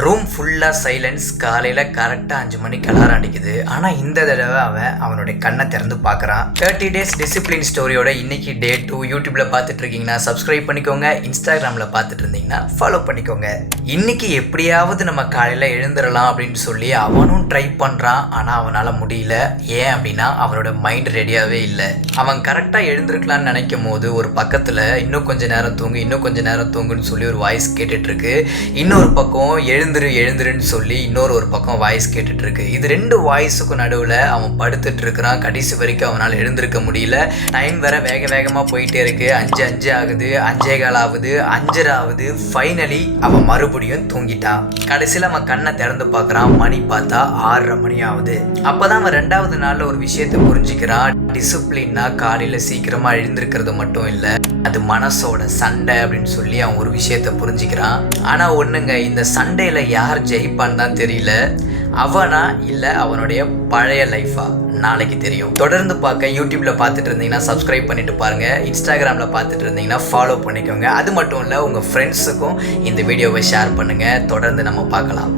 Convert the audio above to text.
Room ஃபுல்லாக silence. காலையில் கரெக்டாக 5 மணிக்கு அலாரம் அடிக்குது. ஆனால் இந்த தடவை அவனுடைய கண்ணை திறந்து பார்க்குறான். 30 டேஸ் டிசிப்ளின் ஸ்டோரியோட இன்னைக்கு டே 2. யூடியூப்பில் பார்த்துட்டு இருக்கீங்கன்னா சப்ஸ்கிரைப் பண்ணிக்கோங்க. இன்ஸ்டாகிராமில் பார்த்துட்டு இருந்தீங்கன்னா ஃபாலோ பண்ணிக்கோங்க. இன்னைக்கு எப்படியாவது நம்ம காலையில் எழுந்துடலாம் அப்படின்னு சொல்லி அவனும் ட்ரை பண்ணுறான். ஆனால் அவனால் முடியல. ஏன் அப்படின்னா அவனோட மைண்ட் ரெடியாகவே இல்லை. அவன் கரெக்டாக எழுந்திருக்கலான்னு நினைக்கும் போது ஒரு பக்கத்தில் இன்னும் கொஞ்சம் நேரம் தூங்குன்னு சொல்லி ஒரு வாய்ஸ் கேட்டுட்ருக்கு. இன்னொரு பக்கம் எழுந்துருன்னு சொல்லி ஒரு பக்கம் வாய்ஸ் கேட்டுட்டு இருக்கு. இது 2 வாய்ஸுக்கும் நடுவில் அவன் படுத்துட்டு இருக்கிறான். கடைசி வரைக்கும் அவனால் எழுந்திருக்க முடியல. டைம் வேற வேகமாக போயிட்டே இருக்கு. 5 ஆகுது, 5:15 ஆகுது, 5:30 ஆகுது. ஃபைனலி அவன் மறுபடியும் தூங்கிட்டான். கடைசியில் அவன் கண்ணை திறந்து பார்க்குறான். மணி பார்த்தா 6:30 மணி ஆகுது. அப்போதான் அவன் 2வது நாளில் ஒரு விஷயத்தை புரிஞ்சுக்கிறான். டிசிப்ளின்னா காலையில் சீக்கிரமாக எழுந்திருக்கிறது மட்டும் இல்லை, அது மனசோட சண்டை அப்படின்னு சொல்லி அவன் ஒரு விஷயத்தை புரிஞ்சுக்கிறான். ஆனால் ஒன்றுங்க, இந்த சண்டையில் யார் ஜெயிப்பான்னு தான் தெரியல. அவனா இல்லை அவனுடைய பழைய லைஃபா நாளைக்கு தெரியும். தொடர்ந்து பார்க்க யூடியூப்பில் பார்த்துட்டு இருந்தீங்கன்னா சப்ஸ்கிரைப் பண்ணிட்டு பாருங்கள். இன்ஸ்டாகிராமில் பார்த்துட்டு இருந்தீங்கன்னா ஃபாலோ பண்ணிக்கோங்க. அது மட்டும் இல்லை, உங்கள் ஃப்ரெண்ட்ஸுக்கும் இந்த வீடியோவை ஷேர் பண்ணுங்கள். தொடர்ந்து நம்ம பார்க்கலாம்.